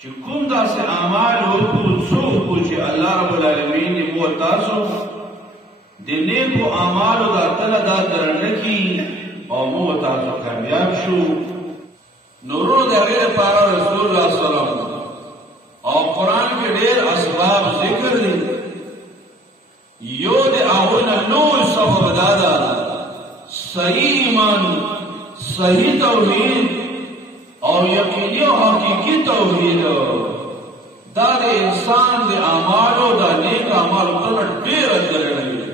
چې کوم داسې اعمال وکړو څوک چې الله رب العالمین دې مو تاسو د نیکو اعمالو د اتله دا درنه کی او مو تاسو کامیاب شو. نورو د هغې لپاره رسول الله صلی الله علیه وسلم او قرآن کې ډېر اسباب ذکر دي. یو د هغو نه لوی سبب دا ده صحیح ایمان، صحیح توحید او یقیني او حقیقي توحید. دا د انسان د اعمالو د نیک اعمالو ته ډېره درنه وي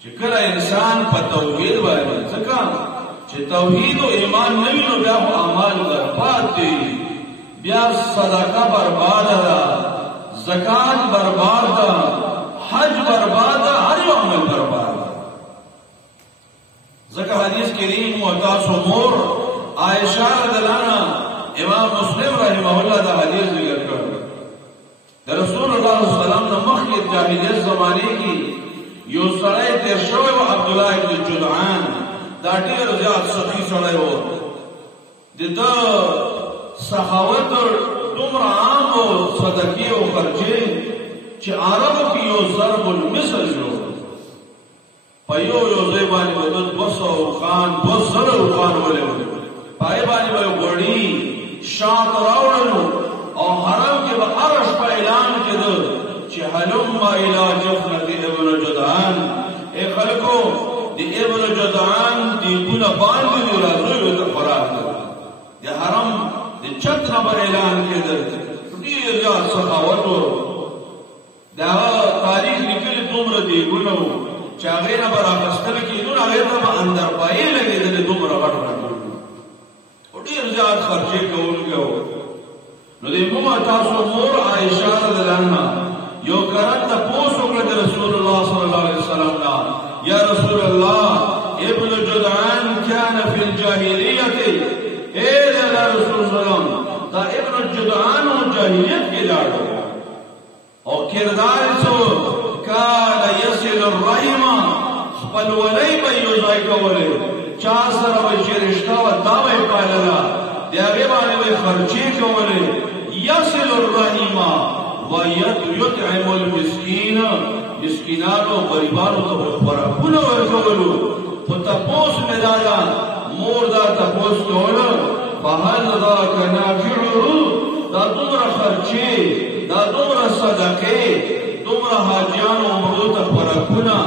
چې کله انسان په توحید باندې ځکه چې توحید او ایمان نه وي نو بیا اعمال برباد دي، بیا صدقه برباد ده، زکات برباد ده، حج برباد ده، هر یو عمل برباد ده. ځکه حدیث کریم او تاسو مور عائشہ رضی الله عنها امام مسلم رحمه الله دا حدیث ذکر کړ. د رسول الله صلی الله علیه وسلم د مخکې جاهلیت زمانه کې یو سړی تیر شوی و، عبدالله ابن جدعان، دا ډېر زیات سخي سړی و. د ده سخاوت دومره عام و، صدقې او خرچې چې عربو کې یو ضرب المثل شو. په یو ځای باندې به 200 اوښان 200 اوښان ولېږل، په هغې باندې به یې غوړي شات راوړلو او حرم کې به هره شپه اعلان کېده چې هلم الی جفنة ابن جدعان. ای خلکو د ابن جدعان دیګونه باندې دي، راځئ ورته خوراک کوو. د حرم د چت نه به اعلان کېده. ډېر زیات سخاوت و. د هغه تاریخ لیکلي دومره دیګونه وو چې هغې نه به راخیستل کېدو، هغې ته به اندرپایې لګېدلې، دومره غټ غټ او ډېر زیات خرچې کوونکی و. نو د موږ تاسو مور عائشہ رضی الله عنها یو کرت تپوس وکړه د رسول الله صلی الله علیه وسلم نه، یا رسول الله ابن جدعان کان فی الجاهلیت. اے الله رسول الله دا ابن جدعان او جاهلیت کې لاړو او کردار څو کان یصل الرحم، خپل ولی به یو ځای کولی، چا سره به چې رشته وه دا به یې پالله، د هغې باندې به یې خرچې کولې. یصل الرحم ویطعم المسکین، مسکینانو غریبانو ته به خوراکونه ورکولو. خو تپوس مې دا ده، مور دا تپوس کوله فهل ذاک نافعه، دا دومره خرچې، دا دومره صدقې، دومره حاجیانو عمرو ته خوراکونه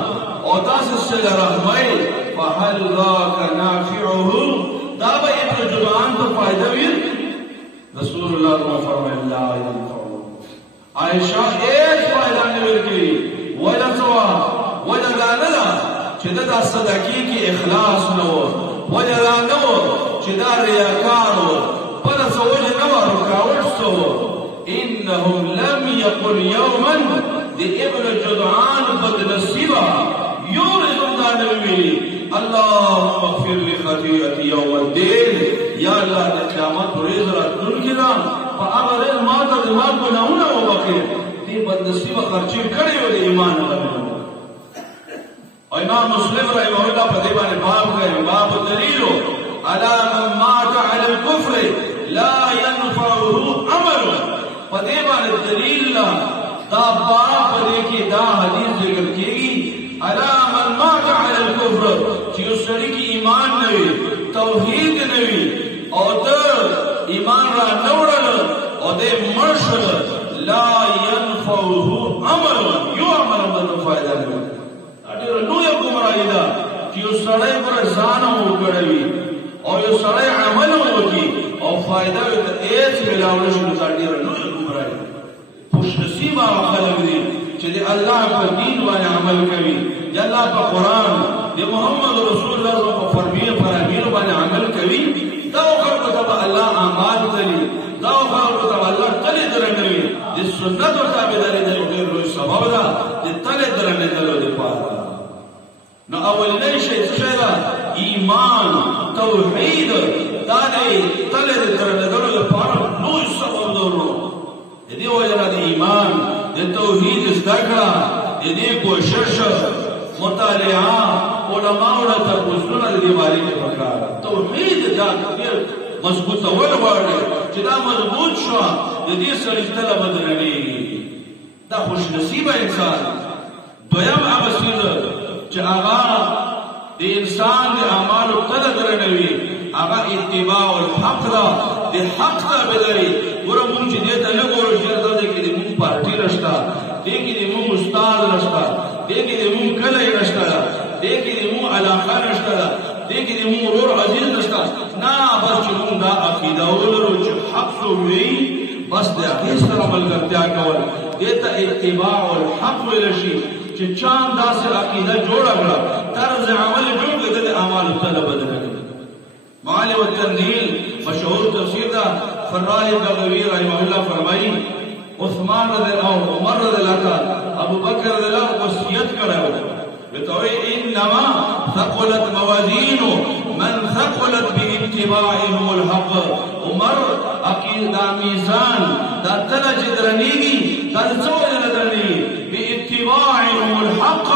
او داسې صله رحمۍ، فهل ذاک نافعه، دا به ابن جدعان ته فایده وي؟ رسول الله فرمایي لا ينفعه. عائشہ هیڅ فایده نه ورکوي. وجه څه وه؟ وجه دا نه ده چې ده دا صدقې کې اخلاص نه و، وجه دا نه و چې دا ریاکار و، بله څه وجه نه وه، رکاوټ څه و. انهم لم یقل یوما د ابن جدعان بدنصیبه یو رزم دا نه ویلي اللهم اغفر لي خطیئتي یوم الدین، یا الله د قیامت ورځ راتلونکې ده په هغه ورځ ما ته زما ګناهونه وبخښې. دې بدنصیبه خرچې کړې وې د ایمان غمونه. او امام مسلم رحمه الله په دې باندې باب کړی، باب دلیل علی من مات علی الکفر لا ينفعه عمل. په دې باندې دلیل دا باب په دې کې دا حدیث ذکر کېږي علی من مات علی الکفر، چې یو سړي کې ایمان نه وي، توحید نه وي او ده ایمان را نه وړل او دی مړ شو، لا ينفعه عمل، یو عمل هم درته فایده نه کوي. دا ډېره لویه ګمراهي ده چې یو سړی پرې ځان وکړوي او یو سړی عمل وکړي او فایده ورته هېڅ میلاو نه شي، نو دا ډېره لویه ګمراهي ده. خوشنصیبه هغه خلک دي چې د الله په دین باندې عمل کوي، د الله په قرآن، د محمد رسول الله په فرامینو باندې عمل کوي. دا خلکو ته به الله اعمال کوي، دا خلکو ته الله تلې درنوي. د سنتو تابعداري د ډېر لوی سبب ده د تلې درنېدلو دپاره. نو اولنی شی څه شی ده؟ ایمان، توحید. دا د تلې درنېدلو دپاره لوی سبب ده. د دې وجه نه د ایمان د توحید زده کړه، د دې کوشش، مطالعه، علماو له تپوسونه د دې بارې کې پکار. توحید دا ډېر مضبوطول غواړي چې دا مضبوط شو شو د دې سړي تله بدلېږي دا خوش نصیبه انسان دویم هغه څه چې هغه د انسان د اعمالو تله درنوي هغه اتباع الحق دا د حق تابعداري ګوره مونږ چې دې ته نه ګورو چې دا کې د مونږ پارټي نشته دې کې د مونږ استاد نشته دې کې د مونږ کلی نشته دې کې د مونږ علاقه نشته دې کې د مونږ ورور عزیز نشته نه بس چې مونږ دا عقیده ولرو چې حق څو وي بس د هغې سره ملګرتیا کول دې ته اتباع الحق ویل شي چې چا داسې عقیده جوړه کړه طرز عمل جوړ کړه د اعمالو تله بدله معالي والتنزيل مشهور تفسير ده فراء بغوي رحمه الله فرمائي عثمان رضي الله عمر رضي الله ابو بکر رضي الله وصیت کړو بتوي انما ثقلت موازين من ثقلت باتباعهم الحق عمر عقیده میزان دا تلج درنیږي دا څو درنیږي باتباعهم الحق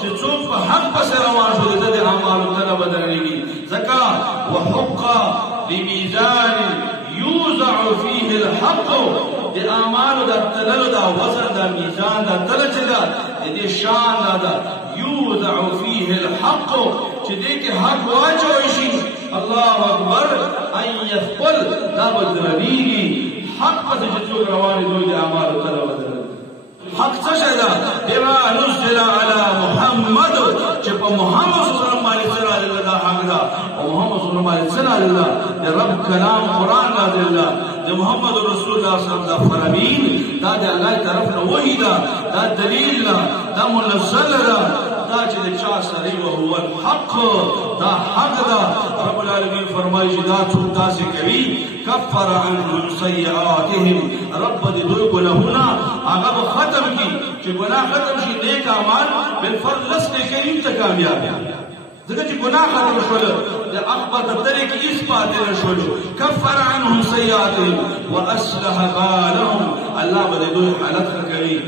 چې څوک په حق پس روان شو د اعمالو تله بدلېږي ځکه وحق لميزان يوزع فيه الحق د اعمالو د تللو دا وزن دا میزان دا تله چې دا د شان دا يوزع فيه الحق چې دې کې حق واچوي شي الله اکبر ان يثقل دا بدلېږي حق پس چې څوک روان دوی د اعمالو تله بدلېږي حق څه شي دا بما نزل على محمد چې په محمد صلی الله علیه وسلم دا حق دا او محمد صلی الله علیه وسلم د رب کلام قران نازل دا د محمد رسول الله صلی الله علیه وسلم دا د الله طرف نه وحی دا دلیل دا منزل دا چې د چا سره او هو الحق دا حق دا رب العالمین فرمایي چې دا څوک تاسو کوي كفر عنهم سيئاتهم رب دې دوی ګناهونه هغه ختم کی چې ګناه ختم شي نیک اعمال بالفضل لسته کوي ته کامیاب ځکه چې ګناه ختم شول د اخبط درې کې اثبات شول كفر عنهم سيئاتهم واصلح بالهم الله دې دوی حالت کوي